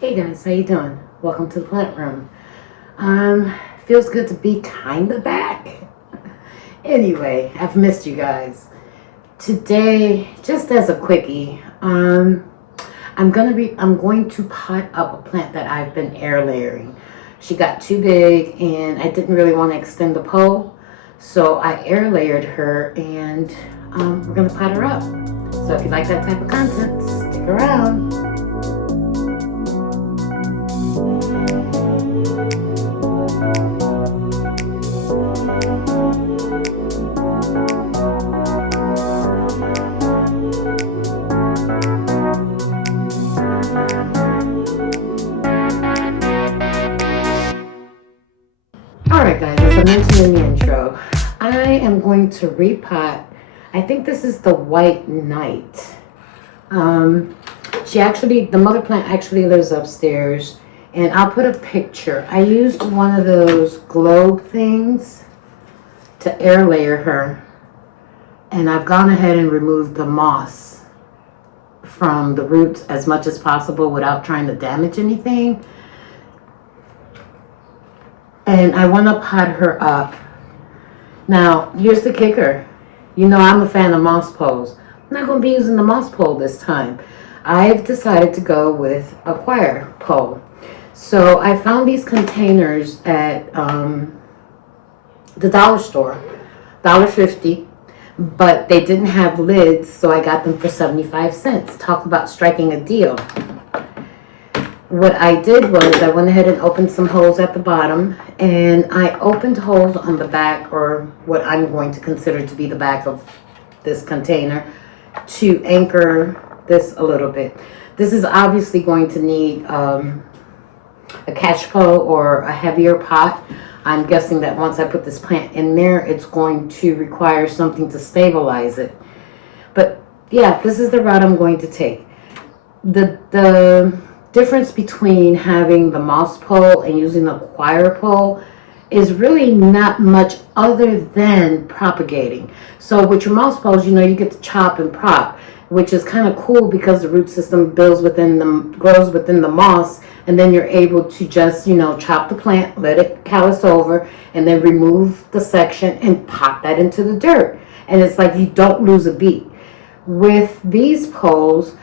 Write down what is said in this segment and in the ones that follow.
Hey guys, how you doing? Welcome to the plant room. Feels good to be kinda back. Anyway, I've missed you guys. Today, just as a quickie, I'm going to pot up a plant that I've been air layering. She got too big and I didn't really want to extend the pole, so I air layered her and we're gonna pot her up. So if you like that type of content, stick around. Alright guys, as I mentioned in the intro, I am going to repot. I think this is the White Knight. The mother plant actually lives upstairs, and I'll put a picture. I used one of those globe things to air layer her, and I've gone ahead and removed the moss from the roots as much as possible without trying to damage anything. And I want to pot her up. Now, here's the kicker. You know I'm a fan of moss poles. I'm not going to be using the moss pole this time. I've decided to go with a wire pole. So I found these containers at the dollar store, $1.50, but they didn't have lids, so I got them for 75 cents. Talk about striking a deal. What I did was I went ahead and opened some holes at the bottom, and I opened holes on the back, or what I'm going to consider to be the back of this container, to anchor this a little bit. This is obviously going to need a catch pole or a heavier pot. I'm guessing that once I put this plant in there, it's going to require something to stabilize it. But yeah, this is the route I'm going to take. The difference between having the moss pole and using the wire pole is really not much other than propagating. So with your moss poles, you get to chop and prop, which is kind of cool because the root system grows within the moss, and then you're able to just chop the plant, let it callus over, and then remove the section and pop that into the dirt, and it's like you don't lose a beat. With these poles,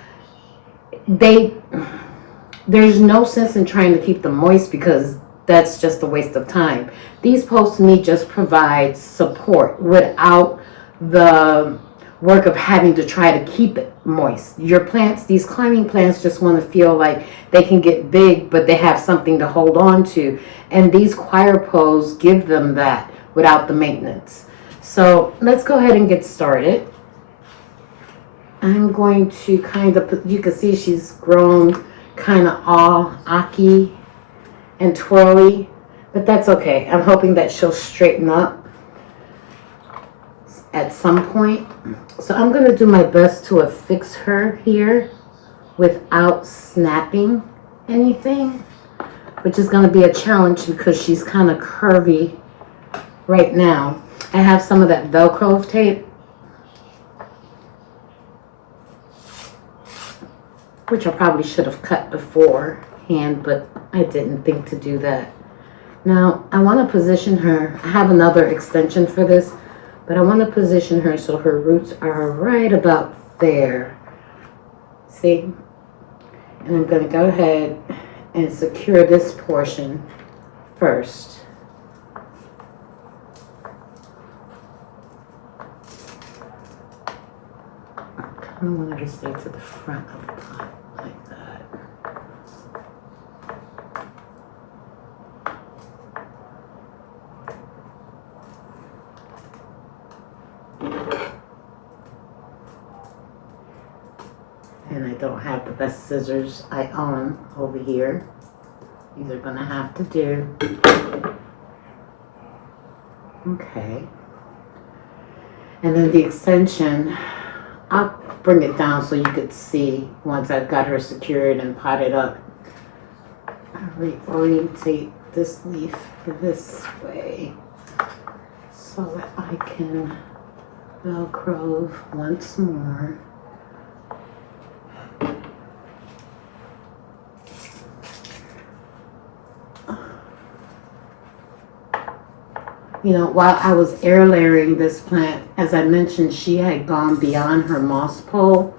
there's no sense in trying to keep them moist because that's just a waste of time. These poles to me just provide support without the work of having to try to keep it moist. Your plants, these climbing plants, just want to feel like they can get big, but they have something to hold on to. And these wire poles give them that without the maintenance. So let's go ahead and get started. I'm going to you can see she's grown kind of all aki and twirly, but that's okay. I'm hoping that she'll straighten up at some point. So I'm going to do my best to affix her here without snapping anything, which is going to be a challenge because she's kind of curvy right now. I have some of that Velcro tape, which I probably should have cut beforehand, but I didn't think to do that. Now, I want to position her. I have another extension for this, but I want to position her so her roots are right about there. See? And I'm going to go ahead and secure this portion first. I kind of want her to stay to the front of the pot like that. And I don't have the best scissors I own over here. These are gonna have to do. Okay. And then the extension, I'll bring it down so you could see once I've got her secured and potted up. I'll reorientate this leaf this way so that I can Velcro once more. You know, while I was air layering this plant, as I mentioned, she had gone beyond her moss pole.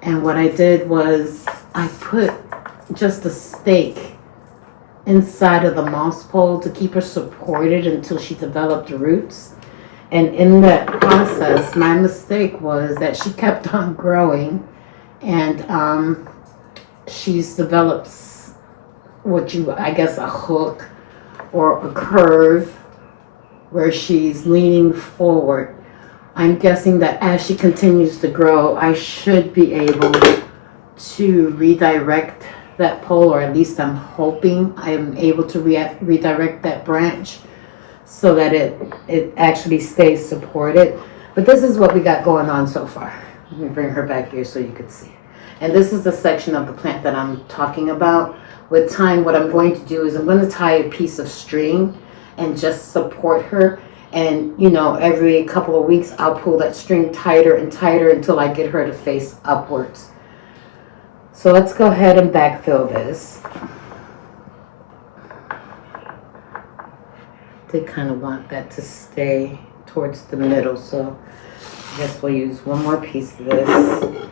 And what I did was I put just a stake inside of the moss pole to keep her supported until she developed roots. And in that process, my mistake was that she kept on growing, and she's developed I guess, a hook or a curve where she's leaning forward. I'm guessing that as she continues to grow, I should be able to redirect that pole, or at least I'm hoping I'm able to redirect that branch so that it actually stays supported. But this is what we got going on so far. Let me bring her back here so you can see. And this is the section of the plant that I'm talking about. With time, what I'm going to do is I'm going to tie a piece of string and just support her. And, you know, every couple of weeks, I'll pull that string tighter and tighter until I get her to face upwards. So let's go ahead and backfill this. They kind of want that to stay towards the middle, so I guess we'll use one more piece of this.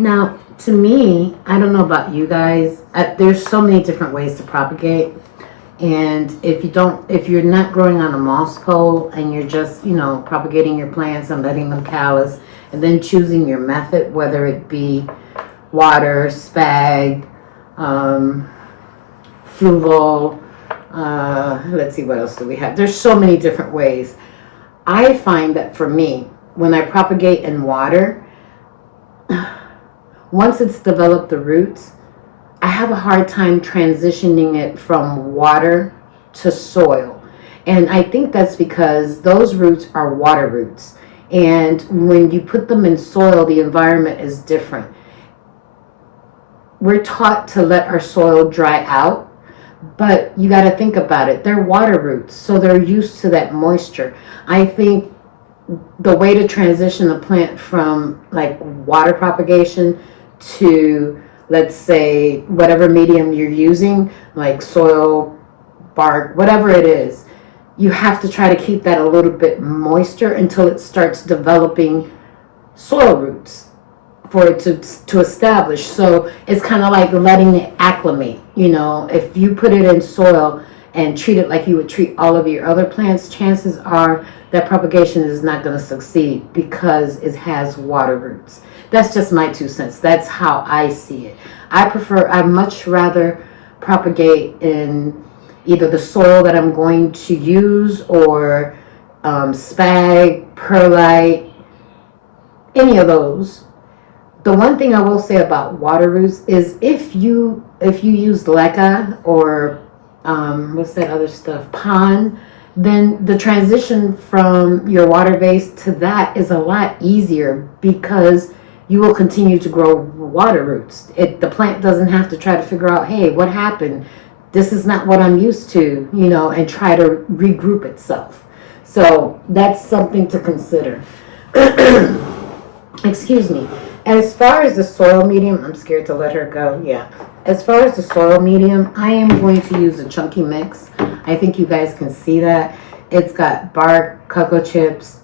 Now, to me, I don't know about you guys, there's so many different ways to propagate. And if you're not growing on a moss pole and you're just, you know, propagating your plants and letting them callus, and then choosing your method, whether it be water, spag, fluval, let's see, what else do we have? There's so many different ways. I find that for me, when I propagate in water, once it's developed the roots, I have a hard time transitioning it from water to soil. And I think that's because those roots are water roots. And when you put them in soil, the environment is different. We're taught to let our soil dry out, but you got to think about it. They're water roots, so they're used to that moisture. I think the way to transition a plant from like water propagation to, let's say, whatever medium you're using, like soil, bark, whatever it is, you have to try to keep that a little bit moister until it starts developing soil roots for it to establish. So it's kind of like letting it acclimate. You know, if you put it in soil and treat it like you would treat all of your other plants, chances are that propagation is not going to succeed because it has water roots. That's just my 2 cents. That's how I see it. I much rather propagate in either the soil that I'm going to use, or spag, perlite, any of those. The one thing I will say about water roots is if you use leca or what's that other stuff, pond, then the transition from your water vase to that is a lot easier because you will continue to grow water roots. The plant doesn't have to try to figure out, hey, what happened? This is not what I'm used to, you know, and try to regroup itself. So that's something to consider. Excuse me. As far as the soil medium, I'm scared to let her go. Yeah. As far as the soil medium, I am going to use a chunky mix. I think you guys can see that. It's got bark, cocoa chips,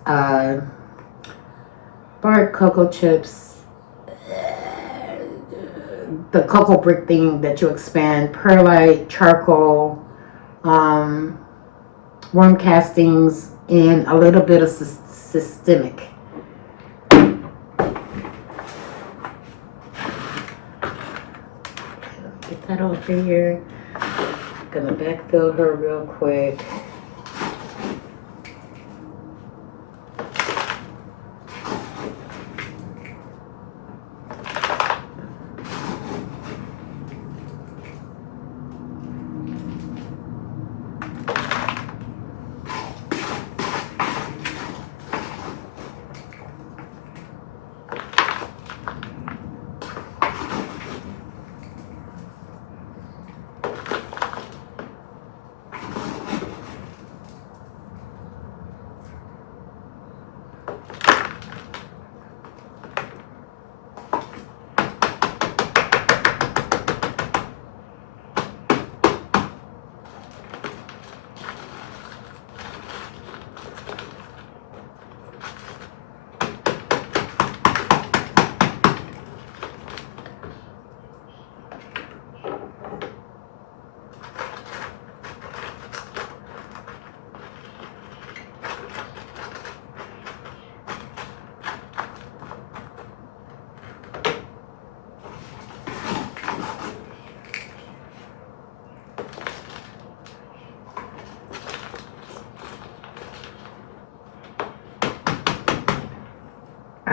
the cocoa brick thing that you expand, perlite, charcoal, worm castings, and a little bit of systemic. Get that over here. I'm gonna backfill her real quick.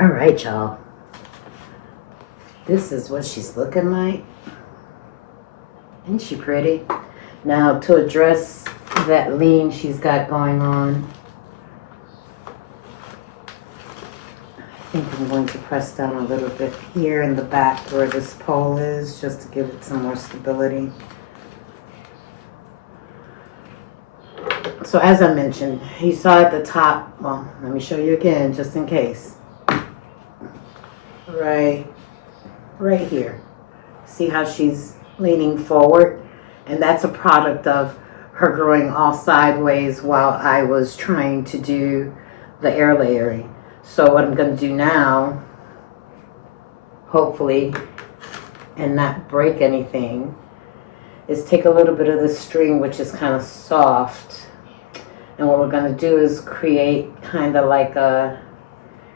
All right, y'all. This is what she's looking like. Isn't she pretty? Now, to address that lean she's got going on, I think I'm going to press down a little bit here in the back where this pole is, just to give it some more stability. So as I mentioned, you saw at the top, well, let me show you again, just in case. Right here. See how she's leaning forward? And that's a product of her growing all sideways while I was trying to do the air layering. So what I'm going to do now, hopefully, and not break anything, is take a little bit of this string, which is kind of soft. And what we're going to do is create kind of like a,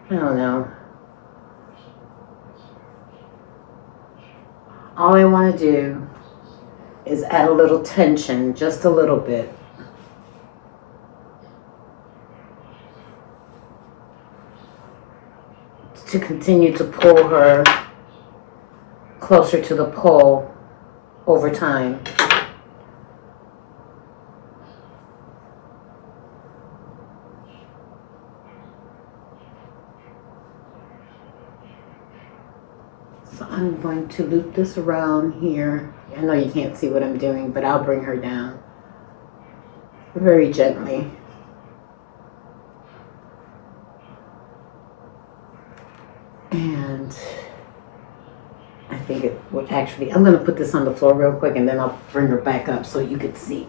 I don't know. All I want to do is add a little tension, just a little bit. To continue to pull her closer to the pole over time. So I'm going to loop this around here. I know you can't see what I'm doing, but I'll bring her down very gently. And I think it would actually, I'm going to put this on the floor real quick and then I'll bring her back up so you can see.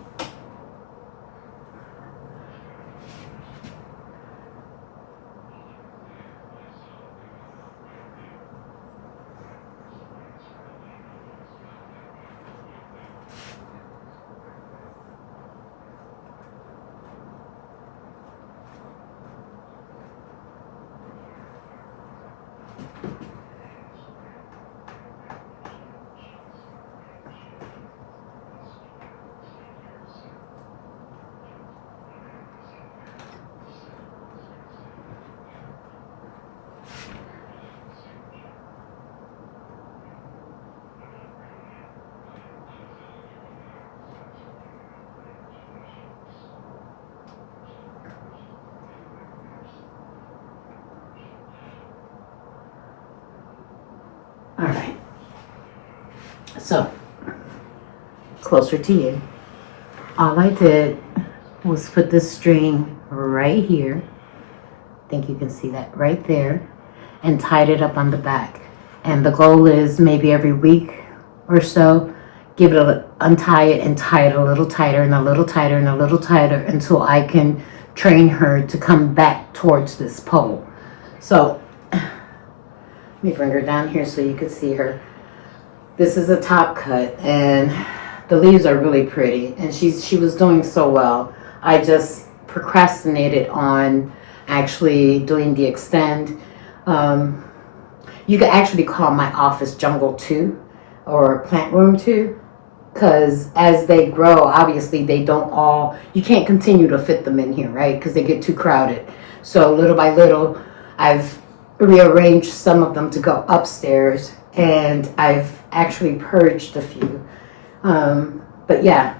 All right, so closer to you. All I did was put this string right here. I think you can see that right there, and tied it up on the back. And the goal is maybe every week or so, give it a, untie it and tie it a little tighter and a little tighter and a little tighter until I can train her to come back towards this pole. So let me bring her down here so you can see her. This is a top cut and the leaves are really pretty and she was doing so well. I just procrastinated on actually doing the extend. You could actually call my office Jungle 2 or Plant Room 2 because as they grow, obviously they don't all, you can't continue to fit them in here, right? Because they get too crowded. So little by little, I've rearranged some of them to go upstairs and I've actually purged a few. But yeah,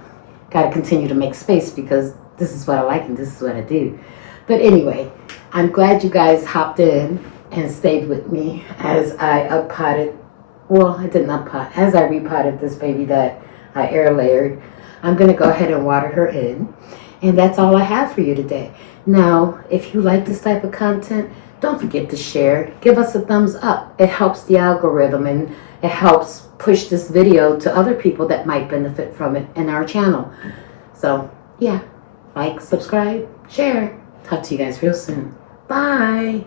got to continue to make space because this is what I like and this is what I do. But anyway, I'm glad you guys hopped in and stayed with me as I up-potted, well, I didn't up-pot, as I repotted this baby that I air layered. I'm going to go ahead and water her in. And that's all I have for you today. Now, if you like this type of content, don't forget to share. Give us a thumbs up. It helps the algorithm and it helps push this video to other people that might benefit from it in our channel. So, yeah, like, subscribe, share. Talk to you guys real soon. Bye.